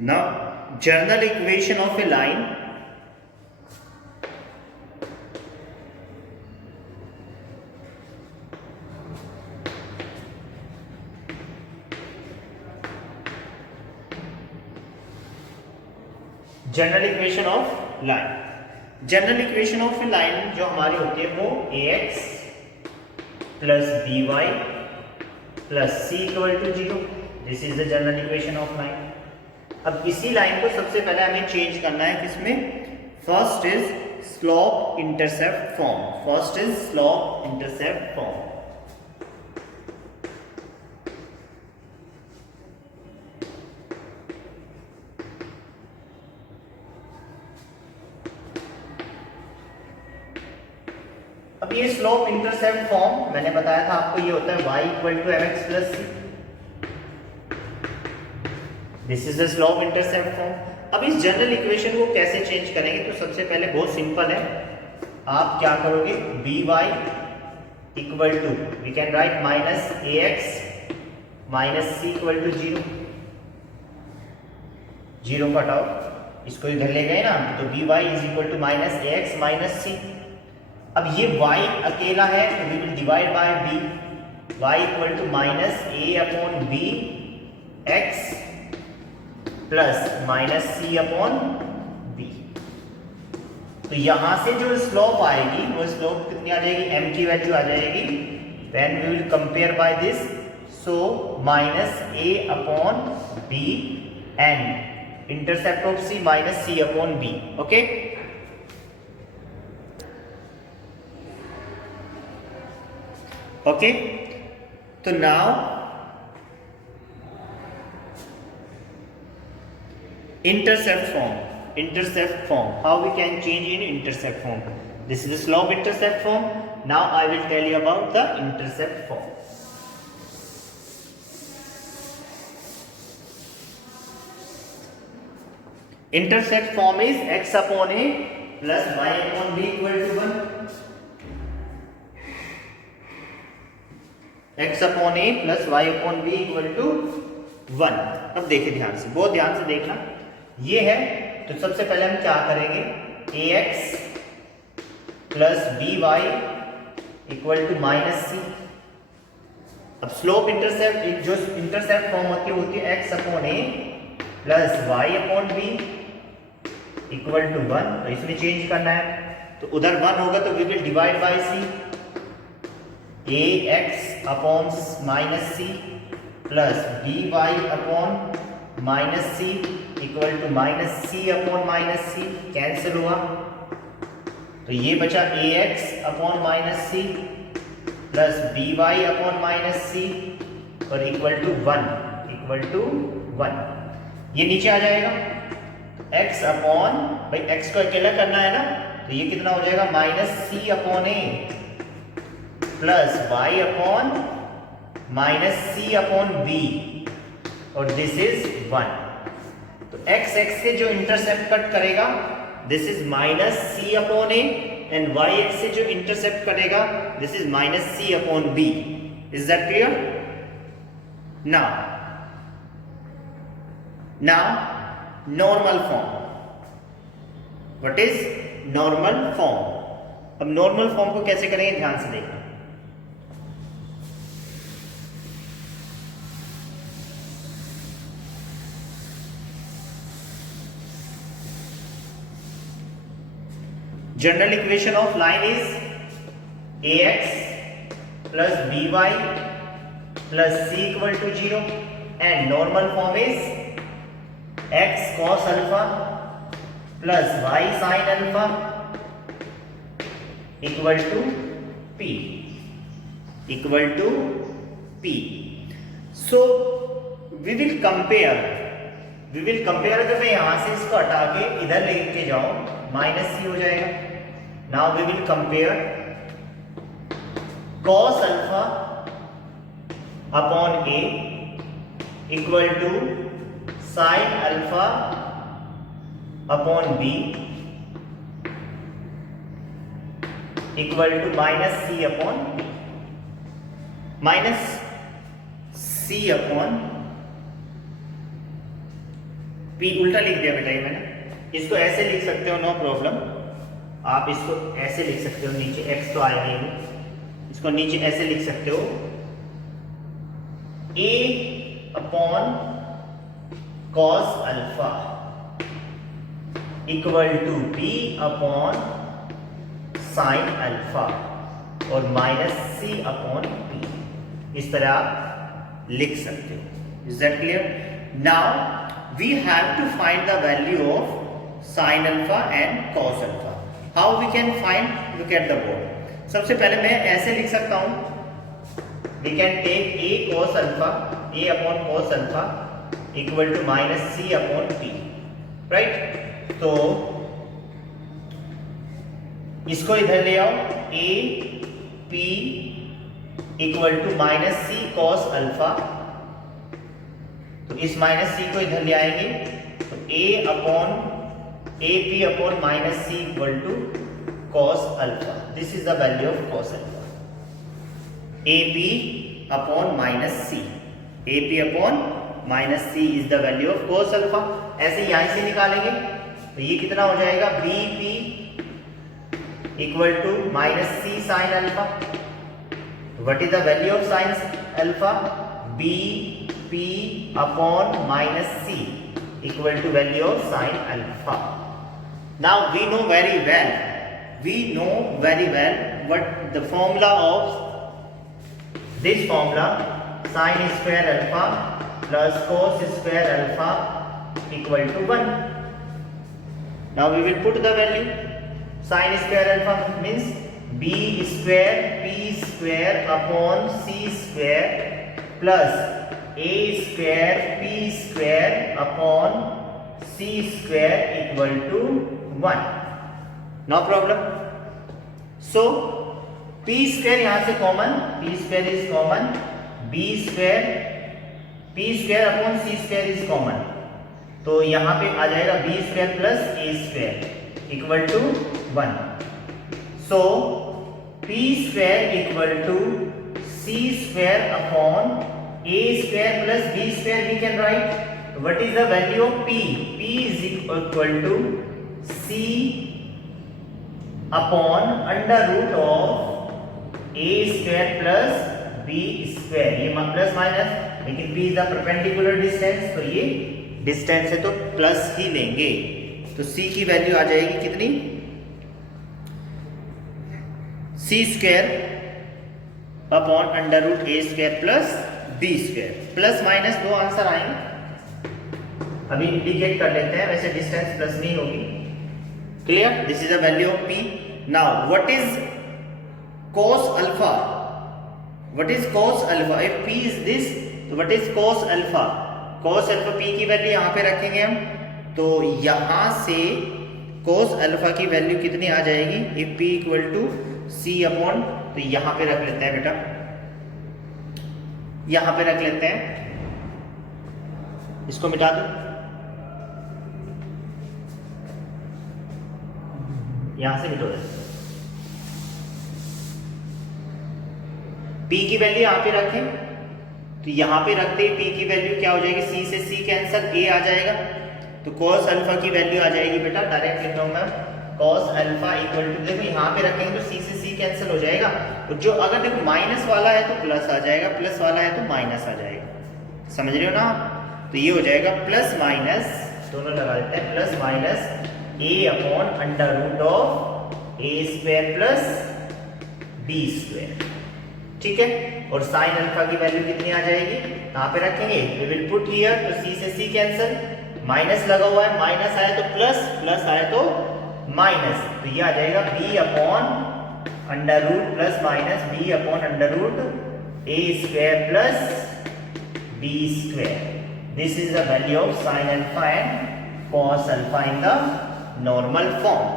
Now, general equation of a line. General equation of line, general equation of a line जो हमारी होती है वो ax plus by plus c equal to 0. This is the general equation of line. अब इसी line को सबसे पहले हमें चेंज करना है किसमें? First is slope intercept form. First is slope intercept form. अब ये स्लोप इंटरसेप्ट फॉर्म मैंने बताया था आपको, ये होता है y equal to mx plus c. This is the slope intercept form. अब इस जनरल इक्वेशन को कैसे चेंज करेंगे? तो सबसे पहले बहुत सिंपल है. आप क्या करोगे? by equal to we can write minus ax minus c equal to 0. 0 को हटाओ, इसको इधर ले गए ना, तो by is equal to minus ax minus c. अब ये y अकेला है तो we will divide by b. y equal to minus a upon b x plus minus c upon b. तो यहां से जो स्लोप आएगी वो स्लोप कितनी आ जाएगी? m की वैल्यू आ जाएगी. Then we will compare by this. So minus a upon b and intercept of c minus c upon b. Okay, okay, so now intercept form, how we can change in intercept form? This is the slope intercept form. Now I will tell you about the intercept form. Intercept form is x upon a plus y upon b equal to 1. x upon a plus y upon b equal to 1. अब देखिए ध्यान से, बहुत ध्यान से देखना. ये है तो सबसे पहले हम क्या करेंगे? ax plus by equal to minus c. अब स्लोप इंटरसेप्ट जो इंटरसेप्ट फॉर्म होती है x upon a plus y upon b equal to 1. तो इसमें चेंज करना है, तो उधर 1 होगा तो we will divide by c. ax upon minus c plus by upon minus c equal to minus c upon minus c. Cancel हुआ तो ये बचा ax upon minus c plus by upon minus c और equal to 1. ये नीचे आ जाएगा. x upon, भाई x को अकेला करना है ना, तो ये कितना हो जाएगा? Minus c upon a plus y upon minus c upon b और दिस इज 1. तो x से जो इंटरसेप्ट कट करेगा this is minus c upon a and y से जो इंटरसेप्ट करेगा this is minus c upon b. Is that clear? Now normal form. What is normal form? अब normal form को कैसे करेंगे? ध्यान से देखना. General equation of line is ax plus by plus c equal to 0 and normal form is x cos alpha plus y sin alpha equal to p. So we will compare. जब मैं यहां से इसको हटा के इधर लेके जाऊं माइनस c हो जाएगा. Now we will compare cos alpha upon a equal to sin alpha upon b equal to minus c upon b. minus c upon P उल्टा लिख दिया बेटा ये मैंने, इसको ऐसे लिख सकते हो, नो प्रॉब्लम। आप इसको ऐसे लिख सकते हो, नीचे एक्स तो आएगा ही, इसको नीचे ऐसे लिख सकते हो, a upon cos alpha equal to b upon sine alpha और माइनस c अपॉन p, इस तरह आप लिख सकते हो। Is that clear? Now we have to find the value of sine alpha and cos alpha. How we can find? Look at the board. सबसे पहले मैं ऐसे लिख सकता हूं, we can take a cos alpha, a upon cos alpha equal to minus c upon p, right? तो इसको इधर ले आओ, a p equal to minus c cos alpha, तो इस माइनस सी को इधर ले आएंगे, तो a p upon minus c equal to cos alpha. This is the value of cos alpha, AP upon minus c, AP upon minus c is the value of cos alpha. ऐसे यहां से निकालेंगे तो ये कितना हो जाएगा, BP equal to minus c sine alpha. What is the value of sine alpha? BP upon minus c equal to value of sine alpha. Now we know very well what the formula of this formula, sin square alpha plus cos square alpha equal to 1. Now we will put the value. Sin square alpha means b square p square upon c square plus a square p square upon c square equal to 1. No problem. So p square यहां से common, p square is common, b square p square अपॉन c square is common, तो यहां पे आ जाएगा b square plus a square equal to 1। So p square equal to c square upon a square plus b square we can write what is the value of p? p is equal to c upon under root of a square plus b square, ये plus minus, लेकिन p is the perpendicular distance, तो ये distance है तो plus ही लेंगे, तो c की value आ जाएगी कितनी, c square upon under root a square plus b square. Plus minus दो आंसर आएंगे, अभी इंडिकेट कर लेते हैं, वैसे डिस्टेंस प्लस नहीं होगी। Clear? This is the value of p. Now, what is cos alpha? What is cos alpha? If p is this, तो what is cos alpha? Cos alpha p की वैल्यू यहाँ पे रखेंगे हम, तो यहाँ से cos alpha की वैल्यू कितनी आ जाएगी? If p equal to c upon, तो यहाँ पे रख लेते हैं बेटा, यहाँ पे रख लेते हैं, इसको मिटा दो, यहां से मिटो देते, p की वैल्यू यहां पे रखें, तो यहां पे रखते ही p की वैल्यू क्या हो जाएगी, c से c कैंसिल, a आ जाएगा, तो cos अल्फा की वैल्यू आ जाएगी बेटा, डायरेक्ट लिख रहा हूं मैं, cos अल्फा इक्वल टू, देखो यहां पे रखेंगे तो c से c कैंसिल हो जाएगा, तो जो अगर देखो माइनस वाला है तो प्लस आ जाएगा, प्लस वाला है तो माइनस आ जाएगा, समझ रहे हो ना? तो ये हो जाएगा प्लस माइनस, दोनों लगा देते हैं, plus minus a upon under root of a square plus b square, ठीक है। और साइन अल्फा की वैल्यू कितनी आ जाएगी, कहां पे रखेंगे, वी विल पुट हियर, तो c से c कैंसिल, माइनस लगा हुआ है, माइनस आए तो प्लस, प्लस आए तो माइनस, तो ये आ जाएगा b upon under root plus minus b upon under root a square plus b square. This is the value of sine alpha and cos alpha in the normal form,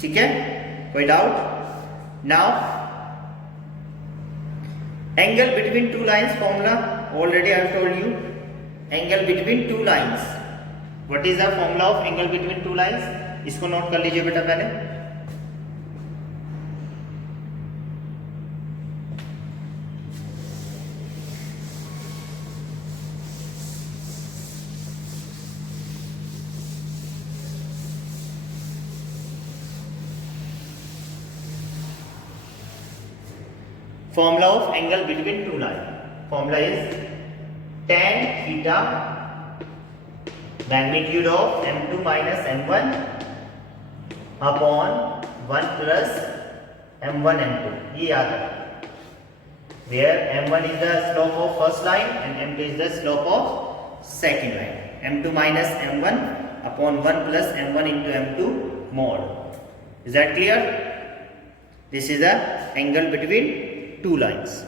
ठीक है, कोई doubt? Now angle between two lines formula, already I have told you, angle between two lines, what is the formula of angle between two lines, इसको note कर लीजिए बेटा पहले, formula of angle between two lines. Formula is tan theta magnitude of m2 minus m1 upon 1 plus m1 m2. ये याद रखना, where m1 is the slope of first line and m2 is the slope of second line. m2 minus m1 upon 1 plus m1 into m2 mod. Is that clear? This is the angle between two lines.